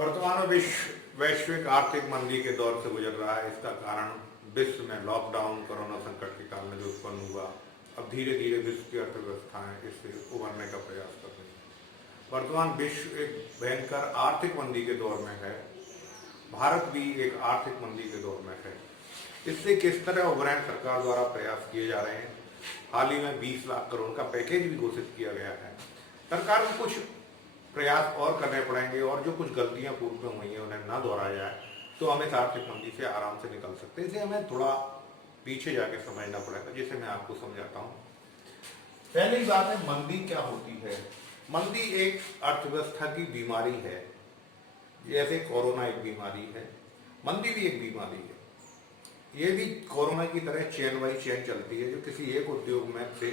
वर्तमान में विश्व वैश्विक आर्थिक मंदी के दौर से गुजर रहा है। इसका कारण विश्व में लॉकडाउन, कोरोना संकट के कारण जो उत्पन्न हुआ, अब धीरे धीरे विश्व की अर्थव्यवस्थाएं इससे उभरने का प्रयास कर रही है। वर्तमान विश्व एक भयंकर आर्थिक मंदी के दौर में है। भारत भी एक आर्थिक मंदी के दौर में है। इससे किस तरह उभरें, सरकार द्वारा प्रयास किए जा रहे हैं। हाल ही में 20 लाख करोड़ का पैकेज भी घोषित किया गया है। सरकार को कुछ प्रयास और करने पड़ेंगे और जो कुछ गलतियां पूर्व में हुई हैं उन्हें ना दोहराया जाए तो हम इस आर्थिक मंदी से आराम से निकल सकते हैं। इसे हमें थोड़ा पीछे जाके समझना पड़ेगा, जिसे मैं आपको समझाता हूँ। पहली बात है, मंदी क्या होती है। मंदी एक अर्थव्यवस्था की बीमारी है। जैसे कोरोना एक बीमारी है, मंदी भी एक बीमारी है। ये भी कोरोना की तरह चेन बाई चेन चलती है, जो किसी एक उद्योग में से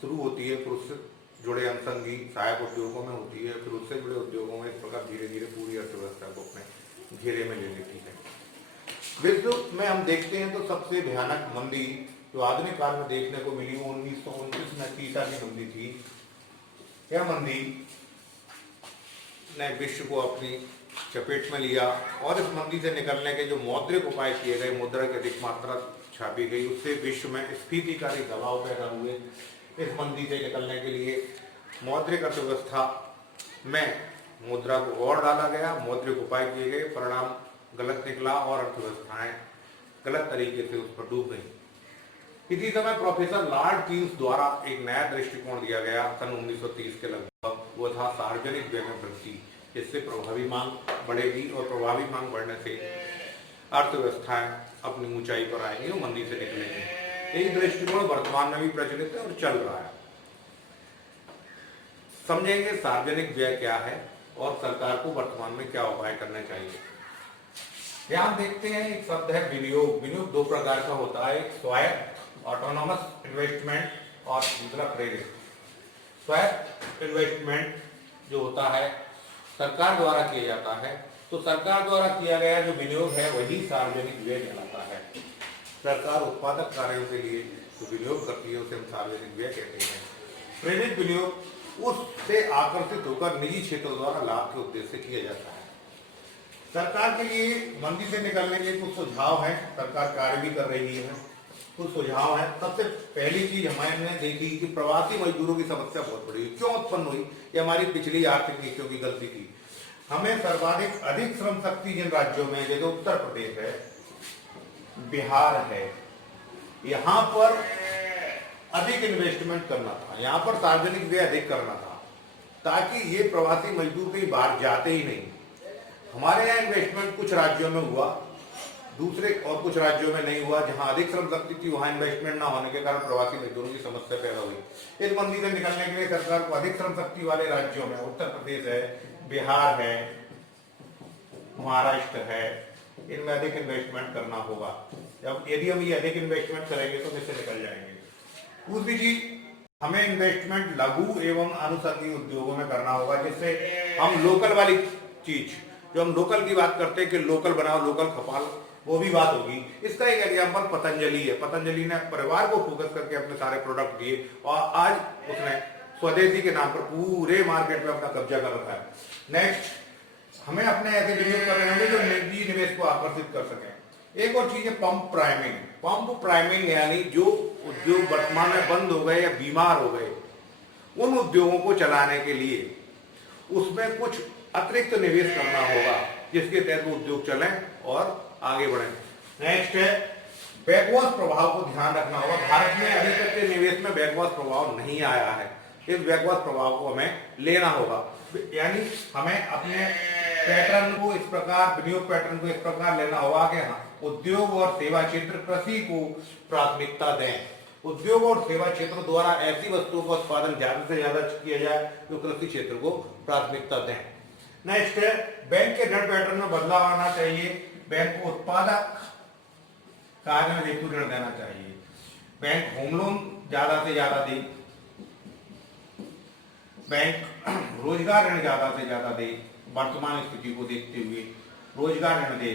शुरू होती है, फिर उससे जुड़े अनुषंगी सहायक उद्योगों में होती है, फिर उससे जुड़े उद्योगों में इस प्रकार धीरे धीरे पूरी अर्थव्यवस्था को अपने घेरे में ले लेती है। विश्व में हम देखते हैं तो सबसे भयानक मंदी जो आधुनिक काल में देखने को मिली वो 1929 में पीसा की मंदी थी। यह मंदी ने विश्व को अपनी चपेट में लिया और इस मंदी से निकलने के जो मौद्रिक उपाय किए गए, मुद्रा की अधिक मात्रा छापी गई, उससे विश्व में स्फीतिकारी दबाव पैदा हुए। इस मंदी से निकलने के लिए मौद्रिक अर्थव्यवस्था में मुद्रा को और डाला गया, मौद्रिक उपाय किए गए, परिणाम गलत निकला और अर्थव्यवस्थाएं गलत तरीके से उस पर डूब गई। इसी समय प्रोफेसर लॉर्ड कीन्स द्वारा एक नया दृष्टिकोण दिया गया सन 1930 के लगभग। वो था सार्वजनिक व्यय में वृद्धि, जिससे प्रभावी मांग बढ़ेगी और प्रभावी मांग बढ़ने से अर्थव्यवस्थाएं अपनी ऊंचाई पर आएंगी और मंदी से निकलेंगी। यही दृष्टिकोण वर्तमान में भी प्रचलित है और चल रहा है। समझेंगे सार्वजनिक व्यय क्या है और सरकार को वर्तमान में क्या उपाय करने चाहिए। यहां देखते हैं, एक शब्द है विनियोग। विनियोग दो प्रकार का होता है, एक स्वायत्त ऑटोनॉमस इन्वेस्टमेंट और दूसरा प्रेरित। स्वायत्त इन्वेस्टमेंट जो होता है सरकार द्वारा किया जाता है, तो सरकार द्वारा किया गया जो विनियोग है वही सार्वजनिक व्यय कहलाता है। सरकार उत्पादक कार्यों के लिए जो विनियोग करती है उसे हम सार्वजनिक व्यय कहते हैं। प्रेरित विनियोग उससे आकर्षित होकर निजी क्षेत्र द्वारा लाभ के उद्देश्य से किया जाता है। सरकार के लिए मंदी से निकलने के कुछ सुझाव हैं, सरकार कार्य भी कर रही है। कुछ सुझाव है। सबसे पहली चीज हमने देखी कि प्रवासी मजदूरों की समस्या बहुत बड़ी क्यों उत्पन्न हुई। ये हमारी पिछली आर्थिक नीतियों की गलती थी। हमें सर्वाधिक अधिक श्रम शक्ति जिन राज्यों में, जैसे उत्तर प्रदेश है, बिहार है, यहाँ पर अधिक इन्वेस्टमेंट करना था, यहाँ पर सार्वजनिक व्यय अधिक करना था, ताकि ये प्रवासी मजदूर कहीं बाहर जाते ही नहीं। हमारे यहाँ इन्वेस्टमेंट कुछ राज्यों में हुआ, दूसरे और कुछ राज्यों में नहीं हुआ। जहां अधिक श्रम शक्ति थी वहां इन्वेस्टमेंट ना होने के कारण प्रवासी मजदूरों की समस्या पैदा हुई। इस मंदी से निकलने के लिए सरकार को अधिक श्रम शक्ति वाले राज्यों में, उत्तर प्रदेश है, बिहार है, महाराष्ट्र है, इनमें अधिक इन्वेस्टमेंट करना होगा। जब यदि हम ये अधिक इन्वेस्टमेंट करेंगे तो इससे निकल जाएंगे। दूसरी चीज, हमें इन्वेस्टमेंट लघु एवं अनुषंगी उद्योगों में करना होगा, जिससे हम लोकल वाली चीज, जो हम लोकल की बात करते हैं कि लोकल बनाओ, लोकल खपाल, वो भी बात होगी। इसका एक एग्जाम्पल पतंजलि है। पतंजलि ने परिवार को फोकस करके अपने सारे प्रोडक्ट दिए और आज उसने स्वदेशी के नाम पर पूरे मार्केट में अपना कब्जा कर रखा है। नेक्स्ट, हमें अपने ऐसे विनियोग कर रहे होंगे जो निजी निवेश को आकर्षित कर सके। एक और चीज है पंप प्राइमिंग। पंप प्राइमिंग यानी जो उद्योग वर्तमान में बंद हो गए या बीमार हो गए, उन उद्योगों को चलाने के लिए उसमें कुछ अतिरिक्त निवेश करना होगा, जिसके तहत वो उद्योग चलें और आगे बढ़े। नेक्स्ट है बैकवर्ड प्रभाव को ध्यान रखना होगा। भारत में अभी तक के निवेश में बैकवर्ड प्रभाव नहीं आया है। इस बैकवर्ड प्रभाव को हमें लेना होगा, यानी हमें अपने पैटर्न को इस प्रकार, विनियोग पैटर्न को इस प्रकार लेना होगा कि हाँ, उद्योग और सेवा क्षेत्र कृषि को प्राथमिकता दें। उद्योग और सेवा क्षेत्र द्वारा ऐसी वस्तुओं का उत्पादन ज्यादा से ज्यादा किया जाए जो कृषि क्षेत्र को प्राथमिकता दें। नेक्स्ट है बैंक के ऋण पैटर्न में बदलाव आना चाहिए। बैंक को उत्पादक कार्य में हेतु ऋण देना चाहिए। बैंक होम लोन ज्यादा से ज्यादा दे, बैंक रोजगार ऋण ज्यादा से ज्यादा दे, वर्तमान स्थिति को देखते हुए रोजगार ऋण दे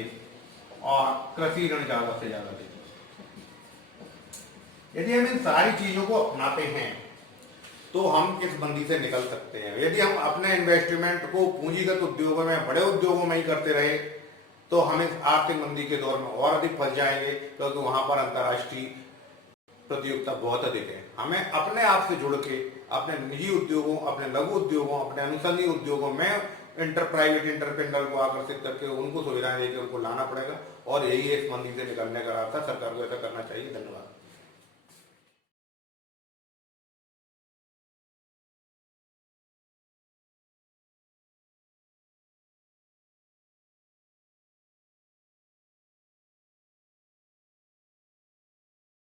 और कृषि ऋण ज्यादा से ज्यादा दे। यदि हम इन सारी चीजों को अपनाते हैं तो हम इस मंदी से निकल सकते हैं। यदि हम अपने इन्वेस्टमेंट को पूंजीगत उद्योगों में, बड़े उद्योगों में ही करते रहे तो हम इस आर्थिक मंदी के दौर में और अधिक फंस जाएंगे, क्योंकि वहां पर अंतर्राष्ट्रीय प्रतियोगिता बहुत अधिक है। हमें अपने आप से जुड़ के अपने निजी उद्योगों, अपने लघु उद्योगों, अपने अनुसंधान उद्योगों में प्राइवेट एंटरप्रेन्योर को आकर्षित करके उनको सुविधाएं देकर उनको लाना पड़ेगा, और यही इस मंदी से निकलने का रास्ता। सरकार को ऐसा करना चाहिए। धन्यवाद।